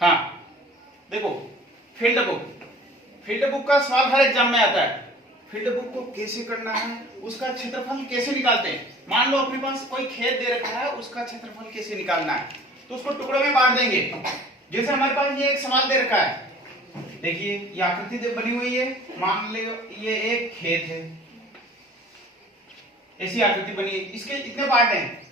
हाँ देखो, field book का सवाल हर एग्जाम में आता है। फील्ड बुक को कैसे करना है, उसका क्षेत्रफल कैसे निकालते हैं। मान लो अपने पास कोई खेत दे रखा है, उसका क्षेत्रफल कैसे निकालना है, तो उसको टुकड़ों में बांट देंगे। जैसे हमारे पास ये एक सवाल दे रखा है, देखिए ये आकृति बनी हुई है, मान लो ये एक खेत है, ऐसी आकृति बनी है। इसके कितने पार्ट हैं,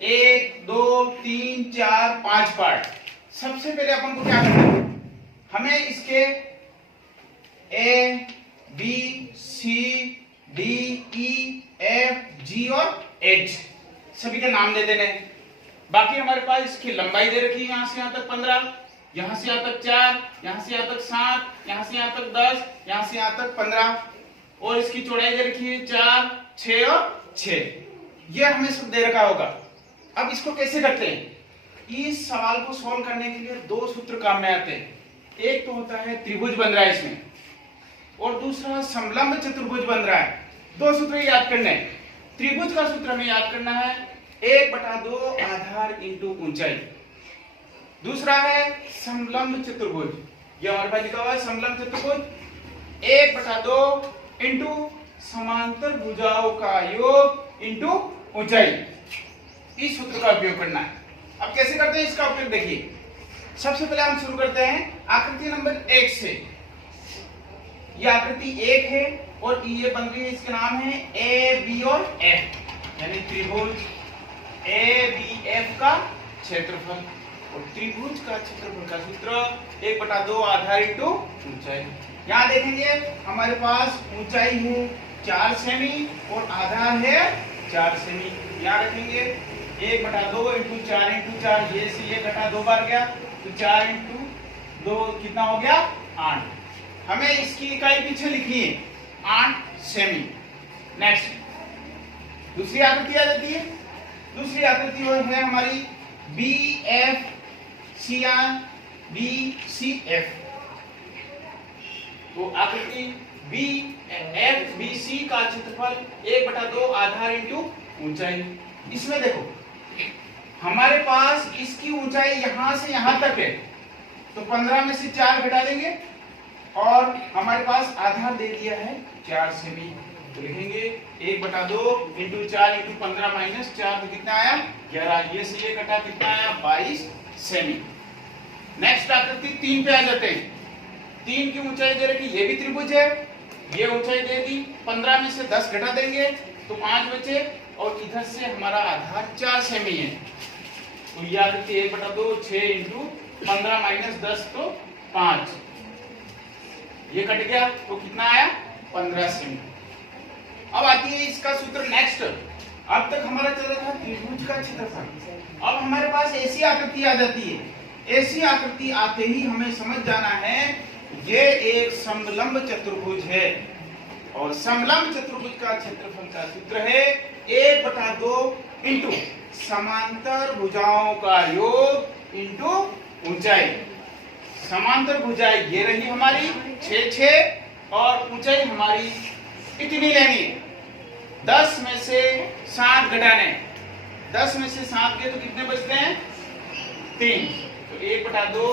1 2 3 4 5 पार्ट। सबसे पहले अपन को क्या करना है, हमें इसके A B C D E F G और H सभी के नाम दे देने हैं। बाकी हमारे पास इसकी लंबाई दे रखी है, यहां से यहां तक 15, यहां से यहां तक 4, यहां से यहां तक 7, यहां से यहां तक 10, यहां से यहां तक 15, और इसकी चौड़ाई दे रखी है 4 6 और 6। ये हमें सब दे रखा होगा। अब इसको कैसे करते हैं, इस सवाल को सॉल्व करने के लिए दो सूत्र काम में आते हैं। एक तो होता है त्रिभुज बन रहा है इसमें, और दूसरा समलंब चतुर्भुज बन रहा है। दो सूत्र याद करने हैं। त्रिभुज का सूत्र हमें याद करना है 1/2 आधार इंटू ऊंचाई। दूसरा है समलंब चतुर्भुज, ये हमारे पास लिखा हुआ है समलंब चतुर्भुज 1/2 इंटू समांतर भुजाओं का योग इंटू ऊंचाई। इस सूत्र का उपयोग करना है। अब कैसे करते हैं इसका उपयोग, देखिए सबसे पहले हम शुरू करते हैं आकृति नंबर 1 से। ये आकृति 1 है और ये बन रही है, इसके नाम है ए बी और एफ, यानी त्रिभुज ए बी एफ का क्षेत्रफल। और त्रिभुज का क्षेत्रफल का सूत्र 1/2 आधार इंटू ऊंचाई। यहाँ देखेंगे हमारे पास ऊंचाई है 4 सेमी और आधार है 4 सेमी। यहाँ रखेंगे 1/2 इंटू 4 इंटू 4, ये से ये घटा 2 बार गया, तो 4 इंटू 2 कितना हो गया 8। हमें इसकी इकाई पीछे लिखनी है 8 सेमी। नेक्स्ट दूसरी आकृति आ जाती है। दूसरी आकृति वो है हमारी B F C R B C F. तो आकृति बी एफ बी सी का क्षेत्रफल 1/2 आधार इंटू ऊंचाई। इसमें देखो हमारे पास इसकी ऊंचाई यहां से यहां तक है, तो 15 में से 4 घटा देंगे, और हमारे पास आधार दे दिया है 4 सेमी। तो लिखेंगे 1/2 इंटू 4 इंटू 15 माइनस 4, तो कितना आया 11। ये से ये घटा कितना आया 22 सेमी। नेक्स्ट आकृति 3 पे आ जाते हैं। 3 की ऊंचाई दे रखी, ये भी त्रिभुज है, ये ऊंचाई दे दी, 15 में से 10 घटा देंगे तो 5 बचे, और इधर से हमारा आधार 4 सेमी है। तो ये आकृति 1/2 6 इंटू 15 माइनस 10 तो 5, ये कट गया तो कितना आया 15 सेमी। अब आती है इसका सूत्र नेक्स्ट। अब तक हमारा चल रहा था त्रिभुज का क्षेत्रफल, अब हमारे पास ऐसी आकृति आ जाती है। ऐसी आकृति आते ही हमें समझ जाना है ये एक समलंब चतुर्भुज है, और समलंब चतुर्भुज का क्षेत्रफल का सूत्र है 1/2 इंटू समांतर भुजाओं का योग इंटू ऊंचाई। समांतर भुजाएं ये रही हमारी 6 6, और ऊंचाई हमारी इतनी लेनी है। 10 में से 7 घटाने, 10 में से 7 के तो कितने बचते हैं 3, तो 1/2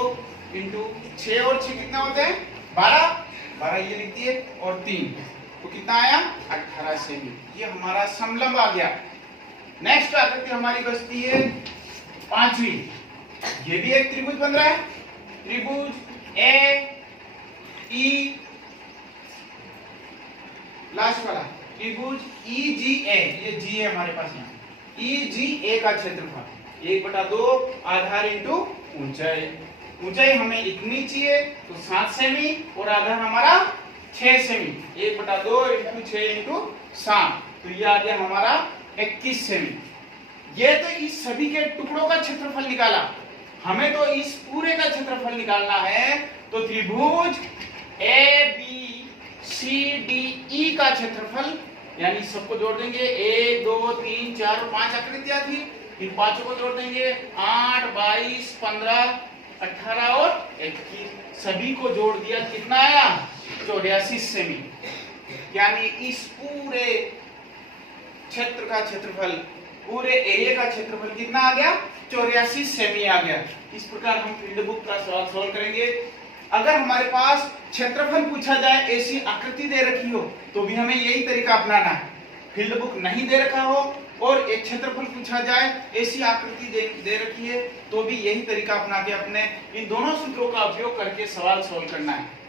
इंटू 6 और 6 कितना होते हैं 12 ये लिख दिए, और 3 तो कितना आया 18 सेमी। ये हमारा समलंब आ गया। नेक्स्ट आकृति हमारी बचती है 5वीं। ये भी एक त्रिभुज बन रहा है, त्रिभुज ए ई, लास्ट वाला त्रिभुज ई जी ए, ये जी है हमारे पास यहाँ, ई जी ए का क्षेत्रफल 1/2 आधार इंटू ऊंचाई। ऊंचाई हमें इतनी चाहिए तो 7 सेमी, और आधार हमारा 6 सेमी। 1/2 इंटू 6 इंटू 7, तो ये आ गया हमारा 21 सेमी। ये तो इस सभी के टुकड़ों का क्षेत्रफल निकाला, हमें तो इस पूरे का क्षेत्रफल निकालना है। तो त्रिभुज A B C D E का क्षेत्रफल, यानी सबको जोड़ देंगे 1 2 3 4 और 5 आकृतियां थी, इन पांचों को जोड़ देंगे 8 22 15 18 और 21, सभी को जोड़ दिया कितना आया 84 सेमी। यानी इस पूरे क्षेत्र का क्षेत्रफल पूरे एरिया का क्षेत्रफल कितना आ गया, 84 सेमी आ गया। इस प्रकार हम फील्ड बुक का सवाल सॉल्व करेंगे। अगर हमारे पास क्षेत्रफल पूछा जाए, ऐसी आकृति दे रखी हो, तो भी हमें यही तरीका अपनाना है। फील्ड बुक नहीं दे रखा हो और एक क्षेत्रफल पूछा जाए, ऐसी आकृति दे रखी है, तो भी यही तरीका अपना के अपने इन दोनों सूत्रों का उपयोग करके सवाल सॉल्व करना है।